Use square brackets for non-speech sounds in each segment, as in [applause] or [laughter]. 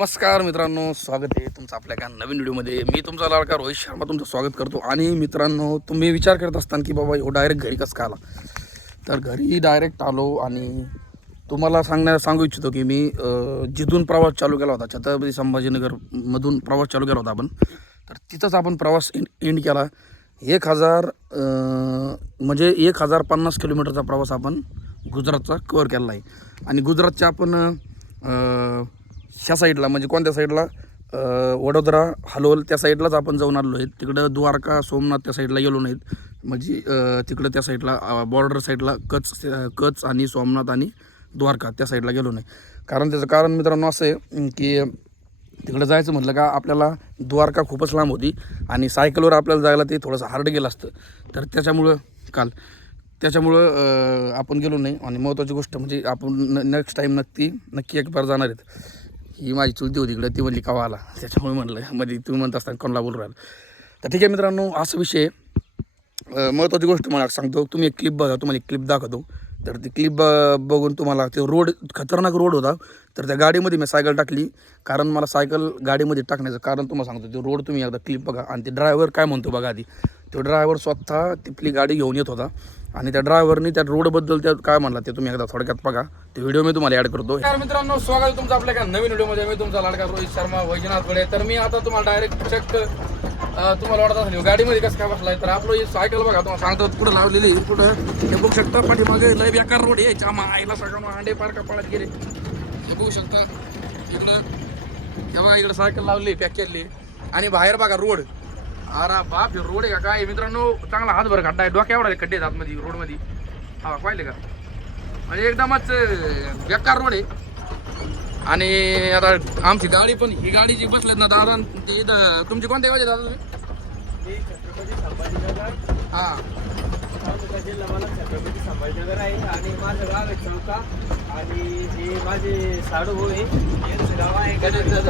नमस्कार मित्रांनो स्वागत आहे तुमचं आपल्या एका नवीन व्हिडिओमध्ये. मी तुमचा लाडका रोहित शर्मा तुमचं स्वागत करतो. आणि मित्रांनो तुम्ही विचार करत असताना की बाबा हो डायरेक्ट घरी कसं का आला? तर घरी डायरेक्ट आलो आणि तुम्हाला सांगण्या सांगू इच्छितो की मी जिथून प्रवास चालू केला होता छत्रपती संभाजीनगरमधून प्रवास चालू केला होता आपण तर तिथंच आपण प्रवास एंड एंड केला. एक हजार म्हणजे एक हजार पन्नास किलोमीटरचा प्रवास आपण गुजरातचा कवर केला आहे. आणि गुजरातच्या आपण ह्या साईडला म्हणजे कोणत्या साईडला? वडोदरा हलोल त्या साईडलाच आपण जाऊन आलो आहे. तिकडं द्वारका सोमनाथ त्या साईडला गेलो नाहीत. म्हणजे तिकडं त्या साईडला बॉर्डर साईडला कच कच आणि सोमनाथ आणि द्वारका त्या साईडला गेलो नाही. कारण त्याचं कारण मित्रांनो असं आहे की तिकडं जायचं म्हटलं का आपल्याला द्वारका खूपच लांब होती आणि सायकलवर आपल्याला जायला ते थोडंसं हार्ड गेलं असतं. तर त्याच्यामुळं काल त्याच्यामुळं आपण गेलो नाही. आणि महत्त्वाची गोष्ट म्हणजे आपण नेक्स्ट टाईम नक्की नक्की एक बार जाणार आहेत. ही माझी चुलती होती इकडं. ती म्हणली कवा आला? त्याच्यामुळे म्हणलं मध्ये तुम्ही म्हणत असताना कोणाला बोलू राहिलं? तर ठीक आहे मित्रांनो असा विषय महत्त्वाची गोष्ट मला सांगतो. तुम्ही एक क्लिप बघा तुम्हाला एक क्लिप दाखवतो. तर ती क्लिप बघून तुम्हाला ते रोड खतरनाक रोड होता. तर त्या गाडीमध्ये मी सायकल टाकली. कारण मला सायकल गाडीमध्ये टाकण्याचं कारण तुम्हाला सांगतो ते रोड तुम्ही एकदा क्लिप बघा. आणि ते ड्रायव्हर काय म्हणतो बघा आधी. तो ड्रायव्हर स्वतः तिथली गाडी घेऊन येत होता. आणि त्या ड्रायव्हरनी त्या रोडबद्दल त्या काय म्हणला ते तुम्ही एकदा थोडक्यात बघा. ते व्हिडिओ मी तुम्हाला ॲड करतो तर मित्रांनो स्वागत आहे तुमचं आपल्या एका नवीन व्हिडिओमध्ये मी तुमचा लाडका रोहित शर्मा वैजनाथकडे तर मी आता तुम्हाला डायरेक्ट चेक तुम्हाला वाटत असेल गाडीमध्ये कसं काय बसलाय? तर आपलं ही सायकल बघा तुम्हाला सांगतो कुठं लावलेली कुठं? हे बघू शकता पाठीमागे लय बेकार रोड आहे. च्या आईला सगळं अंडे पार कपाळात गेले. हे बघू शकता इकडं हे बघा इकडं सायकल लावली पॅक केली. आणि बाहेर बघा रोड अरे बाप हे रोड आहे का काय? मित्रांनो चांगला हातभर खड्डा आहे. डोक्या एवढा खड्डे आहेत आतमध्ये रोडमध्ये. हा पाहिले का? म्हणजे एकदमच बेकार रोड आहे. आणि आता आमची गाडी पण ही गाडी जी बसलेत ना दादा ते इथं तुमची कोणत्या गावाची दादा तुम्ही? मी छत्रपती संभाजीनगर. हा. मला छत्रपती संभाजीनगर आहे आणि माझं गाव आहे चौका आणि हे माझे साडू भाऊ आहे. यांचं गाव आहे गडद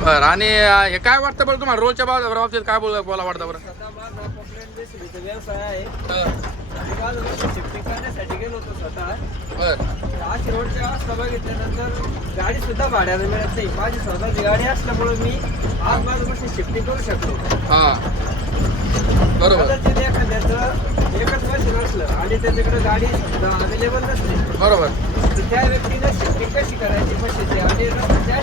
बरं आणि अं, हे काय वाटतं बरं तुम्हाला? रोजच्या बा- बाबतीत काय बोल बोला वाटतं बरं? माझा बेसरीचा व्यवसाय आहे. आणि माझं शिफ्टिंग करण्यासाठी गेलो होतो स्वतः. बरं. तर अशी रोडच्या अवस्था बघितल्यानंतर गाडी सुद्धा भाड्याला मिळत नाही. माझी स्वतःची गाडी असल्यामुळे मी आज माझं मशीन शिफ्टिंग करू शकतो हा. बरोबर. कदाचित एखाद्याचं एकच मशीन असलं आणि त्याच्याकडे गाडी अवेलेबल नसते बरोबर. तर त्या व्यक्तीनं शिफ्टिंग कशी करायची मशीनची आणि त्या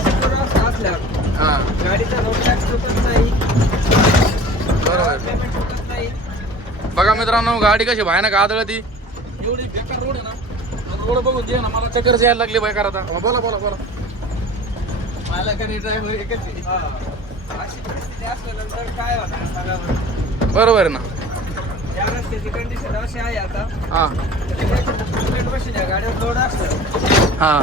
हा. गाडीचा रोड टॅक्स चुकत नाही बरोबर. पेमेंट चुकत नाही बघा मित्रांनो गाडी कशी भयानक आदळती. एवढी बेकार रोड आहे ना. रोड बघून दे ना मला चक्कर यायला लागली बेकार आता बोला बोला बोला. मला कधी ड्रायव्हर एकच आहे? अशी परिस्थिती असल्यानंतर काय होणार. बरोबर आहे ना. या रस्त्याची कंडिशन अशी आहे आता. हा. बुलेट मशीन या गाडीवर लोड असलं. हा.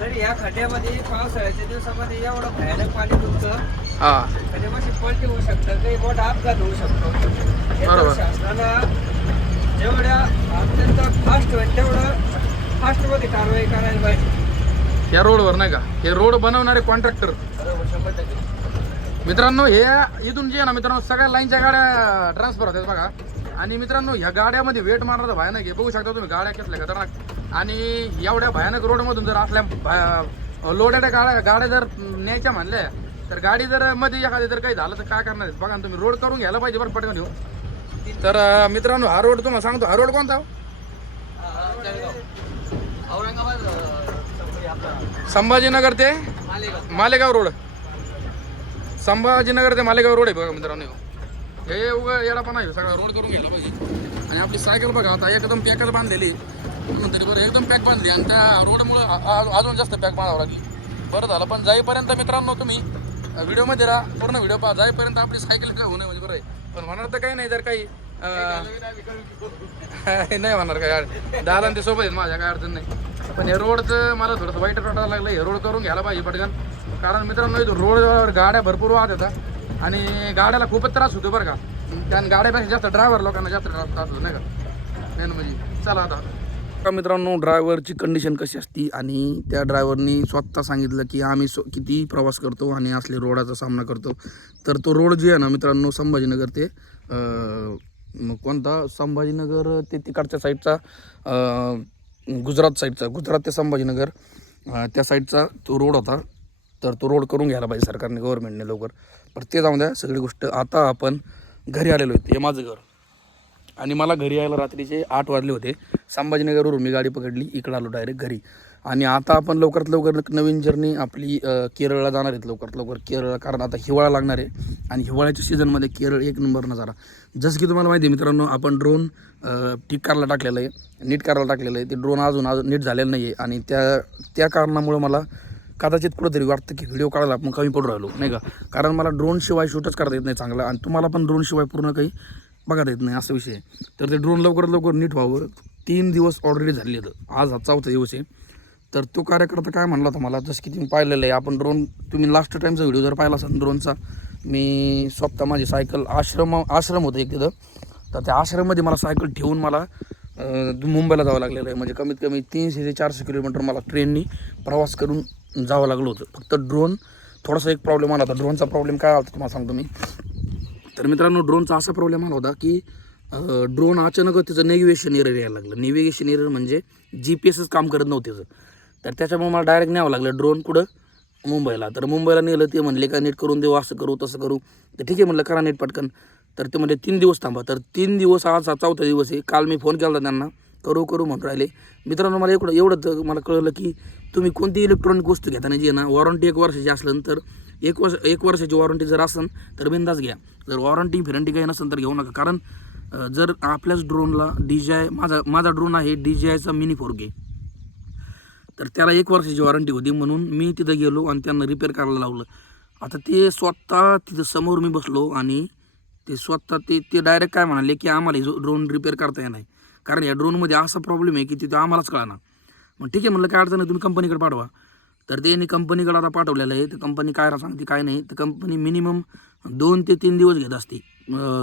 तरी या खड्ड्यामध्ये पावसाळ्याच्या दिवसामध्ये एवढं भयानक पाणी तुमचं हा. पलटी होऊ शकतं काही मोठा अपघात होऊ शकतो. बरोबर. याचं शासनानं जेवढ्या अत्यंत फास्ट होईल तेवढं फास्टमध्ये कारवाई करायला पाहिजे. या रोडवर नाही का? हे रोड बनवणारे कॉन्ट्रॅक्टर मित्रांनो हे इथून जे आहे ना मित्रांनो सगळ्या लाईनच्या गाड्या ट्रान्सफर होतात बघा. आणि मित्रांनो ह्या गाड्यामध्ये वेट मारणार भयानक आहे. बघू शकता तुम्ही गाड्या कसल्या खतरनाक. आणि एवढ्या भयानक रोडमधून जर असल्या लोड्याच्या गाड्या गाड्या जर न्यायच्या म्हणल्या तर गाडी जर मध्ये एखादी जर काही झालं तर काय करणार बघा तुम्ही रोड करून घ्यायला पाहिजे बरं पटकन येऊ तर मित्रांनो हा रोड तुम्हाला सांगतो. हा रोड कोणता औरंगाबाद संभाजीनगर ते मालेगाव रोड. संभाजीनगर ते मालेगाव रोड आहे बघा मित्रांनो. हे उगा येडापणा आहे सगळा रोड करून घ्यायला पाहिजे. आणि आपली सायकल बघा आता एकदम पॅकच बांधलेली. तरी बरं एकदम पॅक बांधली. आणि त्या रोडमुळे अजून जास्त पॅक बांधावं लागली. बरं झालं पण जाईपर्यंत मित्रांनो तुम्ही व्हिडिओमध्ये राहा पूर्ण व्हिडिओ पहा. जाईपर्यंत आपली सायकल काय होणे म्हणजे बरं आहे. पण होणार तर काही नाही जर काही [laughs] नाही होणार काय दादा ते सोबत आहेत माझ्या काय अडचण नाही. पण हे रोडचं मला थोडंसं वाईट वाटायला लागलं हे रोड करून घ्यायला पाहिजे पटकन. कारण मित्रांनो इथं रोडवर गाड्या भरपूर वाहत येतात. आणि गाड्याला खूपच त्रास होतो बरं का. कारण गाड्यापेक्षा जास्त ड्रायव्हर लोकांना जास्त त्रास त्रास होतो नाही का? मेन म्हणजे. चला आता. का मित्रांनो ड्रायव्हरची कंडिशन कशी असती? आणि त्या ड्रायव्हरनी स्वतः सांगितलं की आम्ही स्व किती प्रवास करतो आणि असले रोडाचा सामना करतो. तर तो रोड जे आहे ना मित्रांनो संभाजीनगर ते कोणता? संभाजीनगर ते तिकडच्या साईडचा गुजरात साईडचा गुजरात ते संभाजीनगर त्या साईडचा तो रोड होता. तर तो रोड करून घ्यायला पाहिजे सरकारने गव्हर्नमेंटने लवकर. पण ते जाऊन द्या सगळी गोष्ट. आता आपण घरी आलेलो आहे. हे माझं घर. आणि मला घरी यायला रात्रीचे आठ वाजले होते. संभाजीनगरवरून मी गाडी पकडली इकडं आलो डायरेक्ट घरी. आणि आता आपण लवकरात लवकर नवीन जर्नी आपली केरळला जाणार आहेत. लवकरात लवकर केरळला कारण आता हिवाळा लागणार आहे. आणि हिवाळ्याच्या सीझनमध्ये केरळ एक नंबर नजारा जसं की तुम्हाला माहिती आहे मित्रांनो आपण ड्रोन ठीक कारला टाकलेलं आहे नीट कारला टाकलेलं आहे. ते ड्रोन अजून अजून नीट झालेलं नाही आहे आणि त्या त्या कारणामुळं मला कदाचित कुठंतरी वाटतं की व्हिडिओ काढायला आपण कमी पडू राहिलो नाही का? कारण मला ड्रोनशिवाय शूटच करता येत नाही चांगलं. आणि तुम्हाला पण ड्रोनशिवाय पूर्ण काही बघता येत नाही असा विषय आहे. तर ते ड्रोन लवकरात लवकर नीट व्हावं. तीन दिवस ऑलरेडी झाले आहेत. आज हा चौथा दिवस आहे. तर तो कार्यकर्ता काय म्हणला होता मला? जसं की तुम्ही पाहिलेलं आहे आपण ड्रोन तुम्ही लास्ट टाईमचा व्हिडिओ जर पाहिला असाल ड्रोनचा मी स्वतः माझी सायकल आश्रम आश्रम होतं एक तिथं. तर त्या आश्रममध्ये मला सायकल ठेवून मला मुंबईला जावं लागलेलं आहे. म्हणजे कमीत कमी तीनशे ते चारशे किलोमीटर मला ट्रेननी प्रवास करून जावं लागलं होतं. फक्त ड्रोन थोडासा एक प्रॉब्लेम आला होता. ड्रोनचा प्रॉब्लेम काय आला होता तुम्हाला सांगतो मी. तर मित्रांनो ड्रोनचा असा प्रॉब्लेम आला होता की ड्रोन अचानक त्याचं नेव्हिगेशन एरर यायला लागलं. नेव्हिगेशन एरर म्हणजे जी पी एसच काम करत नव्हतेचं तर त्याच्यामुळे मला डायरेक्ट न्यावं लागलं ड्रोन कुठं? मुंबईला. तर मुंबईला नेलं ते म्हणले का नीट करून देऊ असं करू तसं करू. तर ठीक आहे म्हणलं करा नीट पटकन. तर ते म्हणजे तीन दिवस थांबा. तर तीन दिवस आज हा चौथा दिवस आहे. काल मी फोन केला होता त्यांना. करू करू म्हणून राहिले. मित्रांनो मला एवढं एवढंच मला कळलं की तुम्ही कोणती इलेक्ट्रॉनिक वस्तू घेताना जी आहे ना वॉरंटी एक वर्षाची असल्यानंतर एक वर्ष एक वर्षाची वॉरंटी जर असेल तर बिंदास घ्या. जर वॉरंटी फिरंटी काही नसेल तर घेऊ नका. कारण जर आपल्याच ड्रोनला डी जी आय माझा माझा ड्रोन आहे डी जी आयचा मिनी फोर घे तर त्याला एक वर्षाची वॉरंटी होती म्हणून मी तिथं गेलो आणि त्यांना रिपेअर करायला लावलं. आता ते स्वतः तिथं समोर मी बसलो आणि ते स्वतः ते ते डायरेक्ट काय म्हणाले की आम्हाला जो ड्रोन रिपेअर करता येणार नाही कारण या ड्रोनमध्ये असा प्रॉब्लेम आहे की तिथं आम्हालाच कळणार. मग ठीक आहे म्हणलं काय अडचण नाही तुम्ही कंपनीकडे पाठवा. तर त्यांनी कंपनीकडे आता पाठवलेलं आहे. तर कंपनी काय सांगते काय नाही. तर कंपनी मिनिमम दोन ते तीन दिवस घेत असते.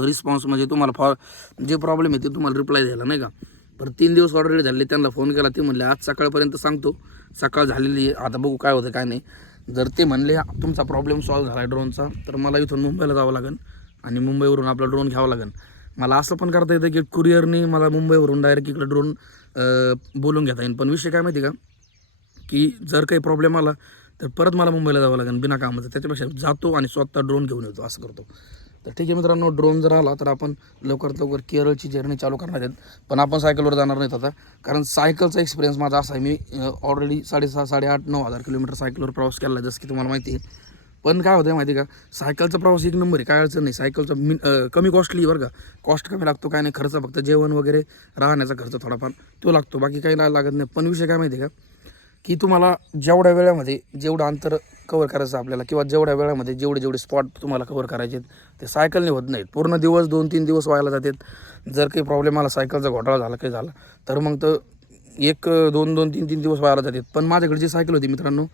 रिस्पॉन्स म्हणजे तुम्हाला फॉ जे प्रॉब्लेम आहे ते तुम्हाला रिप्लाय द्यायला नाही का? पर तीन दिवस ऑलरेडी झाले त्यांना फोन केला ते म्हणले आज सकाळपर्यंत सांगतो. सकाळ झालेली आहे. आता बघू काय होतं काय नाही. जर ते म्हणले तुमचा प्रॉब्लेम सॉल्व्ह झाला आहे ड्रोनचा तर मला इथून मुंबईला जावं लागेल आणि मुंबईवरून आपला ड्रोन घ्यावा लागेल. मला असं पण करता येतं की कुरिअरनी मला मुंबईवरून डायरेक्ट इकडं ड्रोन बोलून घेता येईल. पण विषय काय माहिती का? की जर काही प्रॉब्लेम आला तर परत मला मुंबईला जावं लागेल बिना कामाचं. त्याच्यापेक्षा जातो आणि स्वतः ड्रोन घेऊन येतो असं करतो. तर ठीक आहे मित्रांनो ड्रोन जर आला तर आपण लवकरात लवकर केरळची जर्नी चालू करणार आहेत. पण आपण सायकलवर जाणार नाहीत आता कारण सायकलचा एक्सपिरियन्स माझा असा आहे. मी ऑलरेडी साडेसहा साडेआठ नऊ हजार किलोमीटर सायकलवर प्रवास केला जसं की तुम्हाला माहिती आहे. पण काय होतं माहिती आहे का? सायकलचा प्रवास एक नंबर आहे काय अडचण नाही. सायकलचा मिन कमी कॉस्टली बरं का. कॉस्ट कमी लागतो काय नाही खर्च फक्त जेवण वगैरे राहण्याचा खर्च थोडाफार तो लागतो. बाकी काही लागत नाही. पण विषय काय माहिती आहे का? की तुम्हाला जेवढ्या वेळामध्ये जेवढं अंतर कवर करायचं आपल्याला किंवा जेवढ्या वेळामध्ये जेवढे जेवढे स्पॉट तुम्हाला कवर करायचे आहेत, ते सायकलने होत नाहीत. पूर्ण दिवस दोन तीन दिवस व्हायला जातात. जर काही प्रॉब्लेम आला सायकलचा घोटाळा झाला काही झाला तर मग तर एक दोन दोन तीन तीन दिवस व्हायला जातात. पण माझ्याकडे जी सायकल होती मित्रांनो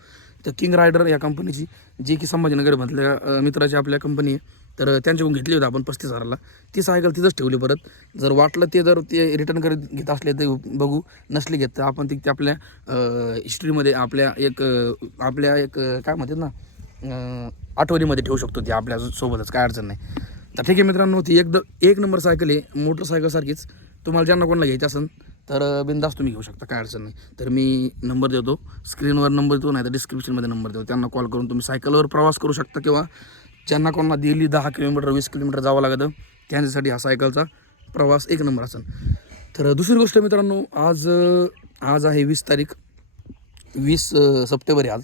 तर किंग रायडर या कंपनीची जी की संभाजीनगरमधल्या मित्राची आपल्या कंपनी आहे. तर त्यांच्याकडून घेतली होती आपण पस्तीस हजाराला. ती सायकल तिथंच ठेवली परत. जर वाटलं ते जर ते रिटर्न करत घेत असले तर बघू नसले घेत तर आपण ती आपल्या हिस्ट्रीमध्ये आपल्या एक आपल्या एक काय म्हणतात ना आठवणीमध्ये ठेवू शकतो ती आपल्या सोबतच काय अडचण नाही. तर ठीक आहे मित्रांनो ती एकदम एक नंबर सायकल आहे मोटरसायकलसारखीच तुम्हाला ज्यांना कोणाला घ्यायची असेल तर बिंदास तुम्ही घेऊ शकता काय अडचण नाही. तर मी नंबर देतो स्क्रीनवर नंबर देतो नाही तर डिस्क्रिप्शनमध्ये नंबर देतो. त्यांना कॉल करून तुम्ही सायकलवर प्रवास करू शकता किंवा ज्यांना कोणाला दिल्ली दहा किलोमीटर वीस किलोमीटर जावं लागतं त्यांच्यासाठी हा सायकलचा प्रवास एक नंबर असेल तर दुसरी गोष्ट मित्रांनो आज आज आहे वीस तारीख वीस सप्टेंबर आहे आज.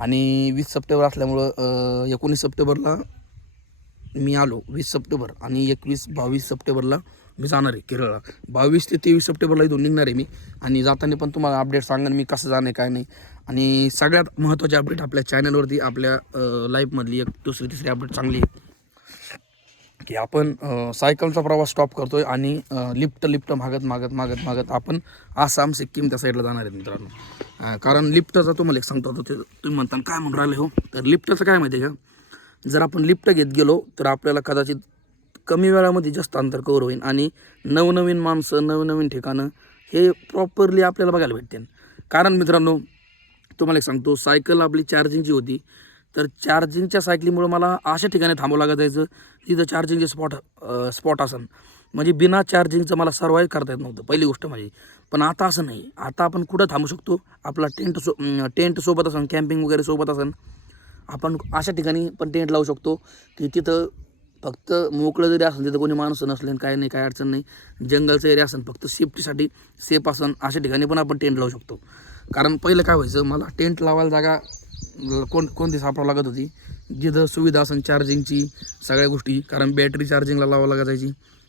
आणि वीस सप्टेंबर असल्यामुळं एकोणीस सप्टेंबरला मी आलो वीस सप्टेंबर आणि एकवीस बावीस सप्टेंबरला मी जाणार आहे केरळला. बावीस ते तेवीस सप्टेंबरला इथून निघणार आहे मी. आणि जाताना पण तुम्हाला अपडेट सांगेन मी कसं जाणं काय नाही. आणि सगळ्यात महत्त्वाचे अपडेट आपल्या चॅनलवरती आपल्या लाईफमधली एक दुसरी तिसरी अपडेट चांगली आहे. की आपण सायकलचा प्रवास स्टॉप करतोय आणि लिफ्ट लिफ्ट मागत मागत मागत मागत आपण आसाम सिक्कीम त्या साईडला जाणार आहे मित्रांनो. कारण लिफ्टचा तुम्हाला एक सांगतो ते तुम्ही म्हणता काय म्हणून राहिले हो? तर लिफ्टचं काय माहिती आहे का? जर आपण लिफ्ट घेत गेलो तर आपल्याला कदाचित कमी वेळामध्ये जास्त अंतर कवर होईल आणि नवनवीन माणसं नवनवीन ठिकाणं हे प्रॉपरली आपल्याला बघायला भेटतील. कारण मित्रांनो तुम्हाला एक सांगतो सायकल आपली चार्जिंगची होती तर चार्जिंगच्या सायकलीमुळं मला अशा ठिकाणी थांबावं लागत जायचं जिथं चार्जिंगचे स्पॉट स्पॉट असन. म्हणजे बिना चार्जिंगचं मला सर्वाईव्ह करता येत नव्हतं पहिली गोष्ट माझी पण आता असं नाही. आता आपण कुठं थांबू शकतो? आपला टेंट सो टेंट सोबत असन कॅम्पिंग वगैरे सोबत असन आपण अशा ठिकाणी पण टेंट लावू शकतो की तिथं फक्त मोकळं जरी असेल तिथं कोणी माणूस नसले आणि काय नाही काय अडचण नाही जंगलचं एरिया असेल फक्त सेफ्टीसाठी सेफ असन अशा ठिकाणी पण आपण टेंट लावू शकतो. कारण पहिलं काय व्हायचं मला टेंट लावायला जागा कोण कोणती सापडावं लागत होती? जिथं सुविधा असेल चार्जिंगची सगळ्या गोष्टी कारण बॅटरी चार्जिंगला लावावं लागत जायची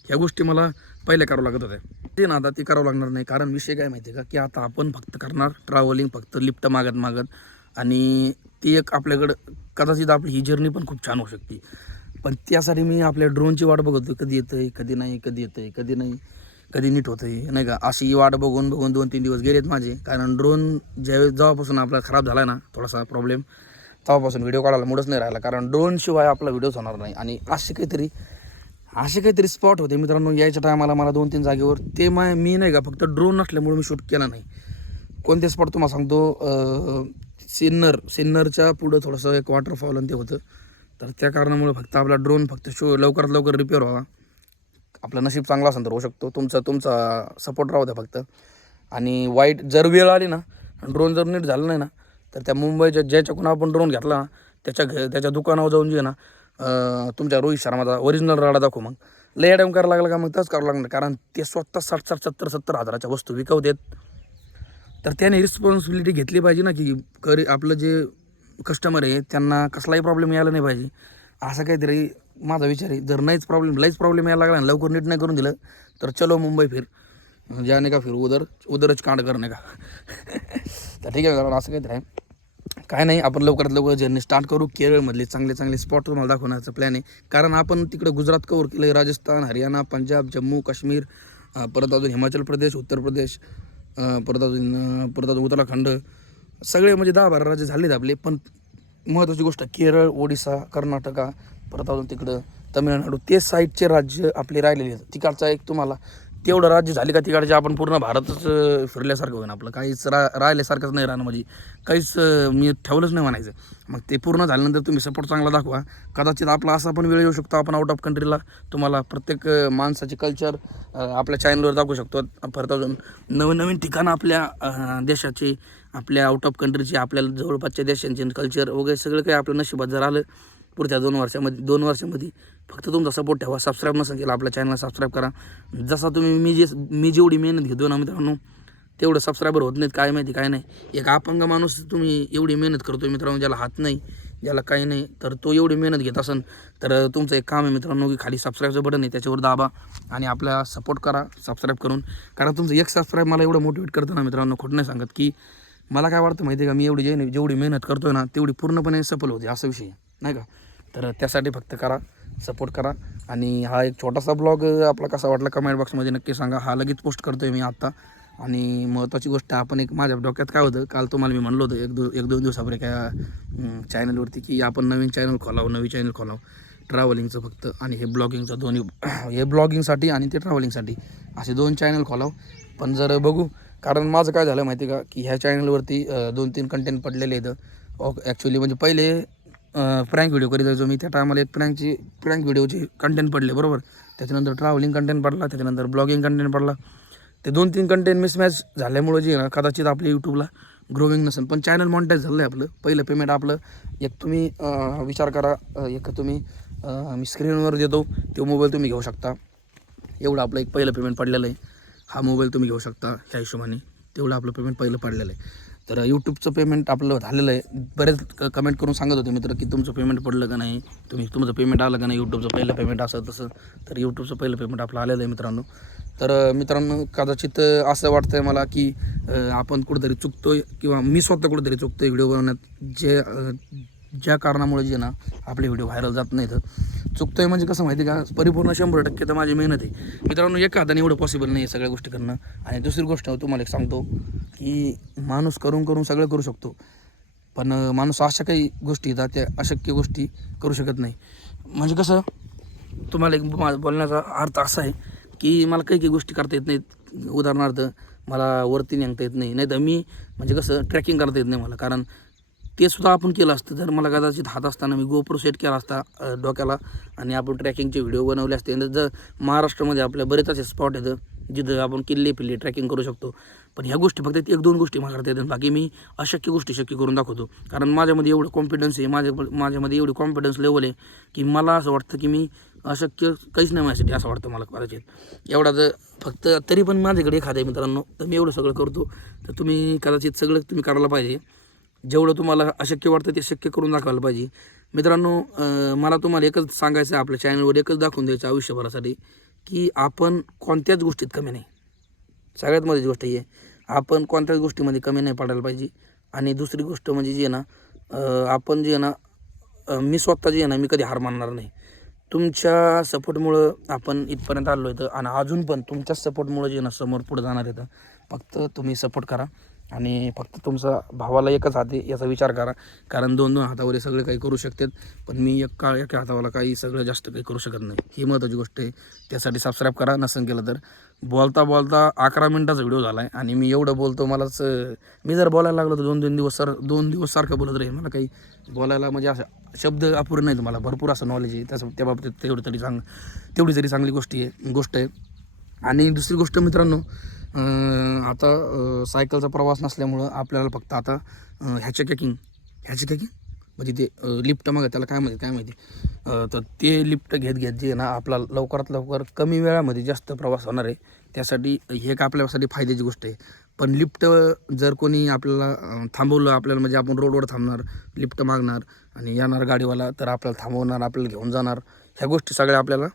ह्या गोष्टी मला पहिले करावं लागत होत्या. ते ना आता ते करावं लागणार नाही कारण विषय काय माहिती आहे का? की आता आपण फक्त करणार ट्रॅव्हलिंग फक्त लिफ्ट मागत मागत आणि ती एक आपल्याकडं कदाचित आपली ही जर्नी पण खूप छान होऊ शकते. पण त्यासाठी मी आपल्या ड्रोनची वाट बघत होतो कधी येतं आहे कधी नाही कधी येतं आहे कधी नाही कधी नीट होतं आहे नाही का? अशी वाट बघून बघून दोन तीन दिवस गेलेत माझे. कारण ड्रोन ज्यावेळेस जेव्हापासून आपला खराब झाला ना थोडासा प्रॉब्लेम तेव्हापासून व्हिडिओ काढायला मुडच नाही राहिला. कारण ड्रोनशिवाय आपला व्हिडिओच होणार नाही. आणि असे काहीतरी असे काहीतरी स्पॉट होते. मित्रांनो यायच्या टायमाला मला दोन तीन जागेवर ते माय मी नाही का फक्त ड्रोन नसल्यामुळे मी शूट केला नाही. कोणते स्पॉट तुम्हाला सांगतो? सिन्नर सिन्नरच्या पुढं थोडंसं एक वॉटरफॉल आणि ते होतं. तर त्या कारणामुळे फक्त आपला ड्रोन फक्त शो लवकरात लवकर रिपेअर व्हावा. आपलं नशीब चांगलं असेल तर होऊ शकतो. तुमचा तुमचा सपोर्ट राहू द्या फक्त. आणि वाईट जर वेळ आली ना ड्रोन जर नीट झालं नाही ना तर त्या मुंबईच्या ज्याच्याकडून आपण ड्रोन घेतला त्याच्या घ त्याच्या दुकानावर जाऊन जे ना तुमच्या रोहित शर्माचा ओरिजिनल राडा दाखवू मग. लय ॲडम करायला लागला का मग? तसंच करावं लागणार. कारण ते स्वतः साठ साठ सत्तर सत्तर हजाराच्या वस्तू विकवतात. तर त्याने रिस्पॉन्सिबिलिटी घेतली पाहिजे ना की करी आपलं जे कस्टमर आहे त्यांना कसलाही प्रॉब्लेम यायला नाही पाहिजे. असं काहीतरी माझा विचार आहे. जर नाहीच प्रॉब्लेम लईच प्रॉब्लेम यायला लागला आणि लवकर नीट नाही करून दिलं तर चलो मुंबई फिर. जाने का फिर उदर उदरच कांड करणे का. [laughs] तर ठीक आहे कारण असं काहीतरी आहे. काय नाही आपण लवकरात लवकर जर्नी स्टार्ट करू. केरळमधले चांगले चांगले स्पॉट तुम्हाला दाखवण्याचा प्लॅन आहे. कारण आपण तिकडं गुजरात कवर केलं आहे राजस्थान हरियाणा पंजाब जम्मू काश्मीर परत अजून हिमाचल प्रदेश उत्तर प्रदेश परत अजून परत अजून उत्तराखंड सगळे म्हणजे दहा बारा राज्य झालेत आपले पण महत्त्वाची गोष्ट केरळ ओडिसा कर्नाटका परत अजून तिकडं तमिळनाडू ते साईडचे राज्य आपले राहिलेले आहेत. तिकडचा एक तुम्हाला तेवढं राज्य झाले का तिकडचे आपण पूर्ण भारतच फिरल्यासारखं होईन आपलं. काहीच रा राहिल्यासारखंच नाही राहणं म्हणजे. काहीच मी ठेवलंच नाही म्हणायचं. मग ते पूर्ण झाल्यानंतर तुम्ही सपोर्ट चांगला दाखवा. कदाचित आपला असा पण वेळ येऊ शकतो आपण आउट ऑफ कंट्रीला तुम्हाला प्रत्येक माणसाचे कल्चर आपल्या चॅनलवर दाखवू शकतो. परत अजून नवीन नवीन ठिकाणं आपल्या देशाची आपल्या आउट ऑफ कंट्रीचे आपल्याला जवळपासच्या देशांचे कल्चर वगैरे सगळं काही आपल्या नशिबात जर आलं पुढच्या दोन वर्षामध्ये दोन वर्षामध्ये फक्त तुमचा सपोर्ट ठेवा. सबस्क्राईब नसेल केला आपल्या चॅनलला सबस्क्राईब करा. जसा तुम्ही मी जे मी जेवढी मेहनत घेतो ना मित्रांनो तेवढं सबस्क्रायबर होत नाहीत काय माहिती काय नाही. एक अपंग माणूस तुम्ही एवढी मेहनत करतो मित्रांनो ज्याला हात नाही ज्याला काही नाही तर तो एवढी मेहनत घेत असेल तर तुमचं एक काम आहे मित्रांनो की खाली सबस्क्राईबचं बटन आहे त्याच्यावर दाबा आणि आपला सपोर्ट करा सबस्क्राईब करून. कारण तुमचं एक सबस्क्राईब मला एवढं मोटिवेट करतं ना मित्रांनो खोटं नाही सांगत की मला काय वाटतं माहिती आहे का? मी एवढी जे जेवढी मेहनत करतोय ना तेवढी पूर्णपणे सफल होते असा विषय नाही का? तर त्यासाठी फक्त करा सपोर्ट करा. आणि हा एक छोटासा ब्लॉग आपला कसा वाटला कमेंट बॉक्समध्ये नक्की सांगा. हा लगेच पोस्ट करतोय मी आत्ता आणि महत्त्वाची गोष्ट आपण एक माझ्या डोक्यात काय होतं काल तुम्हाला मी म्हणलो होतं एक दो एक दोन दिवसापूर्वी एका चॅनलवरती की आपण नवीन चॅनल खोलावं नवीन चॅनल खोलावं. ट्रॅव्हलिंगचं फक्त आणि हे ब्लॉगिंगचं दोन्ही हे ब्लॉगिंगसाठी आणि ते ट्रॅव्हलिंगसाठी असे दोन चॅनल खोलाव. पण जर बघू कारण माझं काय झालं माहिती आहे का की ह्या चॅनलवरती दोन तीन कंटेंट पडलेले आहेत. ॲक्च्युली म्हणजे पहिले प्रँक व्हिडिओ करीत जायचो मी. त्या टायमाला एक प्रँकची प्रँक व्हिडिओची कंटेंट पडले बरोबर? त्याच्यानंतर ट्रॅव्हलिंग कंटेंट पडला त्याच्यानंतर ब्लॉगिंग कंटेंट पडला. ते दोन तीन कंटेंट मिसमॅच झाल्यामुळं जे ना कदाचित आपल्या यूट्यूबला ग्रोविंग नसेल. पण चॅनल मॉनिटाईज झालं आहे आपलं. पहिलं पेमेंट आपलं एक तुम्ही विचार करा एक तुम्ही मी स्क्रीनवर देतो तो मोबाईल तुम्ही घेऊ शकता. एवढं आपलं एक पहिलं पेमेंट पडलेलं आहे. हा मोबाईल तुम्ही घेऊ शकता ह्या हिशोबाने. तेवढं आपलं पेमेंट पहिलं पडलेलं आहे. तर यूट्यूबचं पेमेंट आपलं झालेलं आहे. बरेच कमेंट करून सांगत होते मित्र की तुमचं पेमेंट पडलं का नाही? तुम्ही तुमचं पेमेंट आलं का नाही? यूट्यूबचं पहिलं पेमेंट असं तसं. तर यूट्यूबचं पहिलं पेमेंट आपलं आलेलं आहे मित्रांनो. तर मित्रांनो कदाचित असं वाटतं आहे मला की आपण कुठेतरी आहे किंवा मी स्वतः कुठेतरी आहे व्हिडिओ बनवण्यात. जे ज्या कारणामुळे जे ना आपले व्हिडिओ व्हायरल जात नाहीत. चुकतोय म्हणजे कसं माहिती आहे का? परिपूर्ण शंभर टक्के तर माझी मेहनत आहे. मित्रांनो एका हाताने एवढं पॉसिबल नाही आहे सगळ्या गोष्टी करणं. आणि दुसरी गोष्ट हो, तुम्हाला एक सांगतो की माणूस करून करून सगळं करू शकतो. पण माणूस अशा काही गोष्टी येतात त्या अशक्य गोष्टी करू शकत नाही. म्हणजे कसं तुम्हाला एक माझा बोलण्याचा अर्थ असा आहे की मला काही काही गोष्टी करता येत नाहीत. उदाहरणार्थ मला वरती नेंगता येत नाही. नाही तर मी म्हणजे कसं ट्रॅकिंग करता येत नाही मला. कारण ते सुद्धा आपण केलं असतं. जर मला कदाचित हात असताना मी गोप्रो सेट केला असता डोक्याला आणि आपण ट्रॅकिंगचे व्हिडिओ बनवले असते. जर महाराष्ट्रामध्ये आपल्या बरेच असे स्पॉट आहेत जिथं आपण किल्ले पिल्ले ट्रॅकिंग करू शकतो. पण ह्या गोष्टी फक्त एक दोन गोष्टी मला करता येतात बाकी मी अशक्य गोष्टी शक्य करून दाखवतो. कारण माझ्यामध्ये एवढं कॉन्फिडन्स आहे माझ्या माझ्यामध्ये एवढी कॉन्फिडन्स लेवल आहे की मला असं वाटतं की मी अशक्य काहीच नाही माझ्यासाठी असं वाटतं मला कदाचित. एवढा जर फक्त तरी पण माझ्याकडे एखाद्या मित्रांनो तर मी एवढं सगळं करतो. तर तुम्ही कदाचित सगळं तुम्ही करायला पाहिजे. जेवढं तुम्हाला अशक्य वाटतं ते शक्य करून दाखवायला पाहिजे. मित्रांनो मला तुम्हाला एकच सांगायचं आहे आपल्या चॅनलवर एकच दाखवून द्यायचं आयुष्यभरासाठी की आपण कोणत्याच गोष्टीत कमी नाही. सगळ्यात मध्येच गोष्ट ही आहे. आपण कोणत्याच गोष्टीमध्ये कमी नाही पडायला पाहिजे. आणि दुसरी गोष्ट म्हणजे जी आहे ना आपण जे आहे ना मी स्वतः जे आहे ना मी कधी हार मानणार नाही. तुमच्या सपोर्टमुळं आपण इथपर्यंत आलो आहे आणि अजून पण तुमच्याच सपोर्टमुळं जे ना समोर पुढे जाणार येतं फक्त तुम्ही सपोर्ट करा. आणि फक्त तुमचा भावाला एकच हाते याचा विचार करा. कारण दोन दोन हातावर सगळे काही करू शकतात पण मी एक का एका हातावाला काही सगळं जास्त काही करू शकत नाही. ही महत्त्वाची गोष्ट आहे. त्यासाठी सबस्क्राईब करा नसन केलं तर. बोलता बोलता अकरा मिनटाचा व्हिडिओ झाला आहे आणि मी एवढं बोलतो मलाच मी जर बोलायला लागलो तर दोन दोन दिवस सर दोन दिवस सारखं बोलत राहील. मला काही बोलायला म्हणजे असं शब्द अपुरे नाही तुम्हाला. भरपूर असं नॉलेज आहे. त्याचं त्या बाबतीत तेवढं तरी चांग तेवढी तरी चांगली गोष्टी आहे गोष्ट आहे. आणि दुसरी गोष्ट मित्रांनो आता सायकलचा प्रवास नसल्यामुळं आपल्याला फक्त आता ह्याचे ह्याच्या कॅकिंग ह्याची कॅकिंग म्हणजे ते लिफ्ट मग त्याला काय माहिती काय माहिती? तर ते लिफ्ट घेत घेत जे ना आपला लवकरात लवकर कमी वेळामध्ये जास्त प्रवास होणार आहे. त्यासाठी हे एक आपल्यासाठी फायद्याची गोष्ट आहे. पण लिफ्ट जर कोणी आपल्याला थांबवलं आपल्याला म्हणजे आपण रोडवर थांबणार लिफ्ट मागणार आणि येणार गाडीवाला तर आपल्याला थांबवणार आपल्याला घेऊन जाणार. ह्या गोष्टी सगळ्या आपल्याला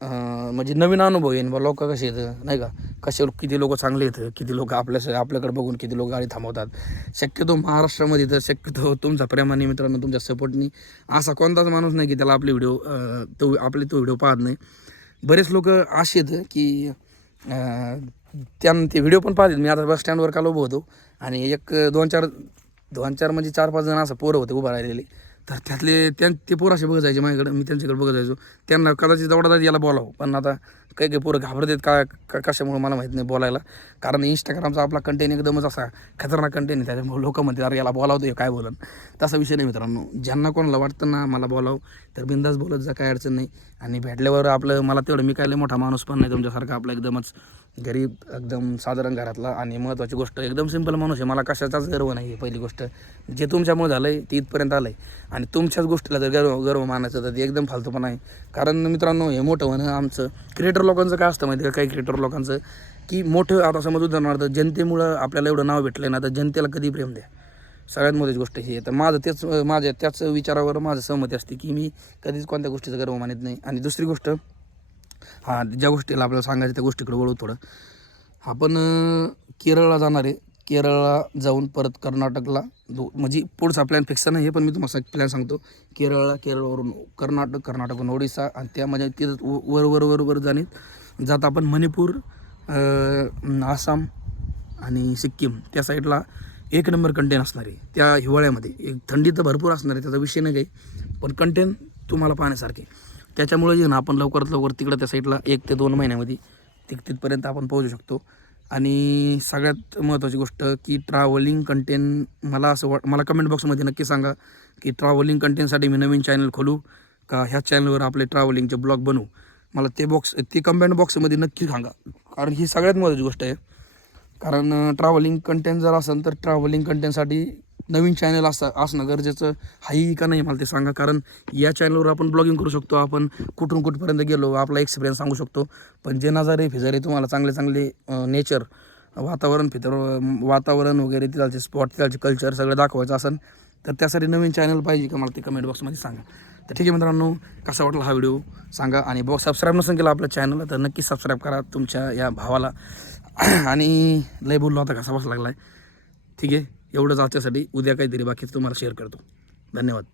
म्हणजे नवीन अनुभव येईन बा लोक कसे येतं नाही का? कसे किती लोक चांगले येतं किती लोक आपल्या आपल्याकडे बघून किती लोक गाडी थांबवतात. शक्यतो महाराष्ट्रामध्ये तर शक्यतो तुमचा प्रेमाने मित्रांनो तुमच्या सपोर्टनी असा कोणताच माणूस नाही की त्याला आपले व्हिडिओ तो आपले तो व्हिडिओ पाहत नाही. बरेच लोक असे आहेत की अं, त्यां ते व्हिडिओ पण पाहतात. मी आता बस स्टँडवर काल उभं होतो आणि एक दोन चार दोन चार म्हणजे चार पाच जण असं पोरं होते उभं राहिलेले. तर त्यातले त्या ते पोरं असे बघत जायचे माझ्याकडे मी त्यांच्याकडे बघत जायचो. त्यांना कदाचित एवढा याला बोलावं पण आता काही काही पोरं घाबरत आहेत का का कशामुळे मला माहीत नाही बोलायला. कारण इंस्टाग्रामचा आपला कंटेंट एकदमच असा खतरनाक कंटेंट आहे. त्याच्यामुळे लोक म्हणते अरे याला बोलावतो काय बोलन? तसा विषय नाही मित्रांनो. ज्यांना कोणाला वाटतं ना मला बोलावं तर बिंदास बोलत जा काय अडचण नाही. आणि भेटल्यावर आपलं मला तेवढं मी काय लय मोठा माणूस पण नाही तुमच्यासारखा आपला एकदमच गरीब एकदम साधारण घरातला. आणि महत्त्वाची गोष्ट एकदम सिंपल माणूस आहे. मला कशाचाच गर्व नाही आहे पहिली गोष्ट. जे तुमच्यामुळे झालं आहे ते इथपर्यंत आलं आहे आणि तुमच्याच गोष्टीला जर गर्व गर्व मानायचं तर ते एकदम फालतूपणा आहे. कारण मित्रांनो हे मोठं होणं आमचं क्रिएटर लोकांचं काय असतं माहिती आहे का? काही क्रिएटर लोकांचं की मोठं आता समज उदाहरणार्थ जनतेमुळं आपल्याला एवढं नाव भेटलं ना तर जनतेला कधी प्रेम द्या? सगळ्यात मोठीच गोष्ट ही आहे. तर माझं तेच माझ्या त्याच विचारावर माझं सहमती असते की मी कधीच कोणत्या गोष्टीचा गर्व मानत नाही. आणि दुसरी गोष्ट हां ज्या गोष्टीला आपल्याला सांगायचं त्या गोष्टीकडे वळू थोडं. आपण केरळला जाणार आहे. केरळला जाऊन परत कर्नाटकला दो म्हणजे पुढचा प्लॅन फिक्स नाही आहे पण मी तुम्हाला प्लॅन सांगतो. केरळला केरळवरून कर्नाटक कर्नाटकवरून ओडिसा आणि त्या म्हणजे तिथं व- वर वर वर वर जाणे जात आपण मणिपूर आसाम आणि सिक्कीम त्या साईडला एक नंबर कंटेन असणार आहे त्या हिवाळ्यामध्ये. एक थंडी तर भरपूर असणार आहे त्याचा विषय नाही काही. पण कंटेन तुम्हाला पाहण्यासारखे. त्याच्यामुळे जे ना आपण लवकरात लवकर तिकडं त्या साईडला एक ते दोन महिन्यामध्ये तिक तिथपर्यंत आपण पोहोचू शकतो. आणि सगळ्यात महत्त्वाची गोष्ट की ट्रॅव्हलिंग कंटेंट मला असं वाट मला कमेंट बॉक्समध्ये नक्की सांगा की ट्रॅव्हलिंग कंटेंटसाठी मी नवीन चॅनल खोलू का ह्या चॅनलवर आपले ट्रॅव्हलिंगचे ब्लॉग बनवू? मला ते बॉक्स ते कमेंट बॉक्समध्ये नक्की सांगा. कारण ही सगळ्यात महत्त्वाची गोष्ट आहे. कारण ट्रॅव्हलिंग कंटेंट जर असेल तर ट्रॅव्हलिंग कंटेंटसाठी नवीन चॅनल असं असणं गरजेचं आहे का नाही मला ते सांगा. कारण या चॅनलवर आपण ब्लॉगिंग करू शकतो. आपण कुठून कुठपर्यंत गेलो आपला एक्सपिरियन्स सांगू शकतो. पण जे नजारे फिजारे तुम्हाला चांगले चांगले नेचर वातावरण फितर वातावरण वगैरे तिथालचे स्पॉट तिथालचे कल्चर सगळं दाखवायचं असेल तर त्यासाठी नवीन चॅनल पाहिजे का मला ते कमेंट बॉक्समध्ये सांगा. तर ठीक आहे मित्रांनो कसा वाटला हा व्हिडिओ? सांगा आणि बॉक्स सबस्क्राईब नसेल केला आपल्या चॅनलला तर नक्की सबस्क्राईब करा तुमच्या या भावाला. [clears throat] आणि लय बोललो आता कसा बस लागला आहे ठीक आहे एवढंच आजच्यासाठी. उद्या काहीतरी बाकीचं तुम्हाला शेअर करतो. धन्यवाद.